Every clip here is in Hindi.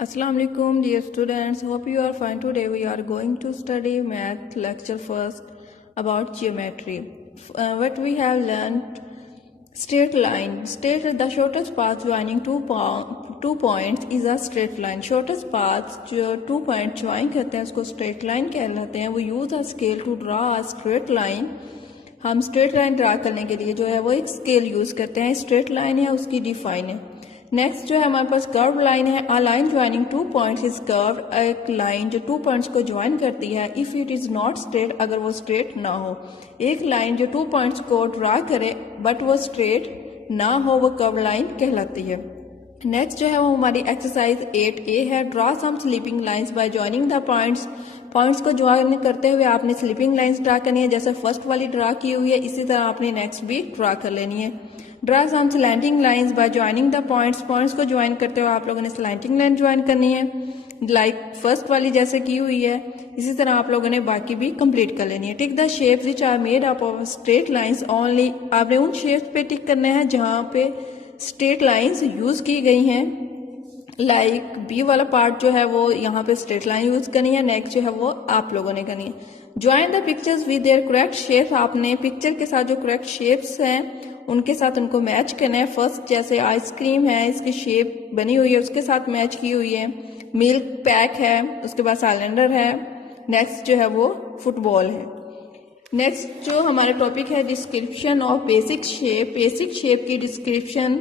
Assalamu alaikum dear students, hope you are fine. Today we are going to study math lecture first about geometry. What we have learned, straight line. The shortest path joining two points is a straight line. Shortest path जो 2 points join करते हैं उसको straight line कहलाते हैं. We use a scale to draw a straight line. हम स्ट्रेट लाइन ड्रा करने के लिए जो है वो एक स्केल यूज करते हैं. स्ट्रेट लाइन है उसकी डिफाइन है. नेक्स्ट जो है हमारे पास कर्व लाइन है. A line joining 2 points is curve. एक लाइन जो 2 पॉइंट्स को ज्वाइन करती है. If it is not straight, अगर वो स्ट्रेट ना हो. एक लाइन जो 2 पॉइंट्स को ड्रा करे बट वो स्ट्रेट ना हो, वो कर्व लाइन कहलाती है. नेक्स्ट जो है वो हमारी एक्सरसाइज 8A है. Draw some sleeping lines by joining the points को ज्वाइन करते हुए आपने स्लीपिंग लाइंस ड्रा करनी है. जैसे फर्स्ट वाली ड्रा की हुई है इसी तरह आपने नेक्स्ट भी ड्रा कर लेनी है. Draw some slanting lines by joining the points को ज्वाइन करते हुए आप लोगों ने स्लैंटिंग लाइन ज्वाइन करनी है. लाइक फर्स्ट वाली जैसे की हुई है इसी तरह आप लोगों ने बाकी भी कंप्लीट कर लेनी है. Tick the shapes which are made up of straight lines only. आपने उन शेप्स पे टिक करने हैं जहां पे स्ट्रेट लाइंस यूज की गई हैं. लाइक बी वाला पार्ट जो है वो यहाँ पे स्ट्रेट लाइन यूज करनी है. नेक्स्ट जो है वो आप लोगों ने करनी है. Join the pictures with their correct shapes. आपने पिक्चर के साथ जो करेक्ट शेप्स हैं उनके साथ उनको मैच करना है. फर्स्ट जैसे आइसक्रीम है, इसकी शेप बनी हुई है उसके साथ मैच की हुई है. मिल्क पैक है, उसके बाद सिलेंडर है. नेक्स्ट जो है वो फुटबॉल है. नेक्स्ट जो हमारा टॉपिक है description of basic shape. Basic shape की description.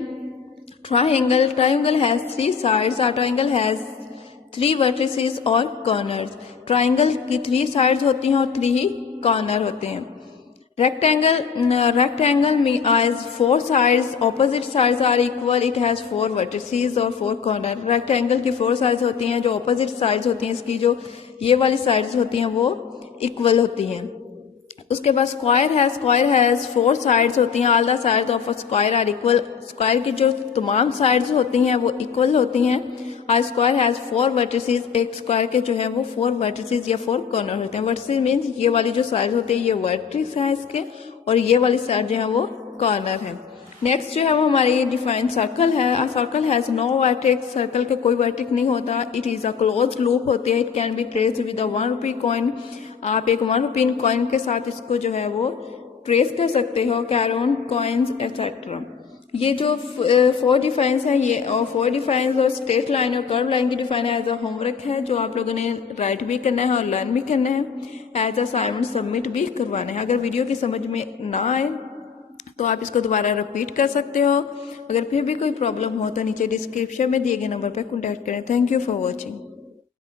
Triangle has 3 sides. A triangle has 3 vertices और कॉर्नर्स. ट्राइंगल की 3 साइड्स होती हैं और 3 ही कॉर्नर होते हैं. Rectangle has 4 sides. Opposite sides are equal. It has 4 vertices और 4 corner. Rectangle की 4 sides होती हैं. जो opposite sides होती हैं इसकी जो ये वाली sides होती हैं वो equal होती हैं. उसके बाद स्क्वायर हैज 4 साइड्स होती हैं. All the sides of a square are equal. Square की जो तमाम साइड्स होती हैं वो इक्वल होती हैं. आ स्क्वायर हैज 4 वर्टिसेस. एक स्क्वायर के जो है वो 4 वर्टिसेस या 4 कॉर्नर होते हैं. वर्टिसेस मीन्स ये वाली जो साइड होती है ये वर्टिस है इसके, और ये वाली साइड जो है वो कॉर्नर है. नेक्स्ट जो है वो हमारी डिफाइन सर्कल है. A circle has no vertex. Circle के कोई वर्टेक्स नहीं होता. It is a close loop होती है. It can be traced with a 1 rupee coin. आप एक 1 रुपी कॉइन के साथ इसको जो है वो ट्रेस कर सकते हो. कैरोन कॉइन्स एक्सेट्रा. ये जो 4 डिफाइंस है ये और 4 डिफाइंस और स्ट्रेट लाइन और कर्व लाइन की डिफाइन एज अ होमवर्क है जो आप लोगों ने राइट भी करना है और लर्न भी करना है. एज असाइनमेंट सबमिट भी करवाना है. अगर वीडियो की समझ में ना आए तो आप इसको दोबारा रिपीट कर सकते हो. अगर फिर भी कोई प्रॉब्लम हो तो नीचे डिस्क्रिप्शन में दिए गए नंबर पर कॉन्टैक्ट करें. Thank you for watching.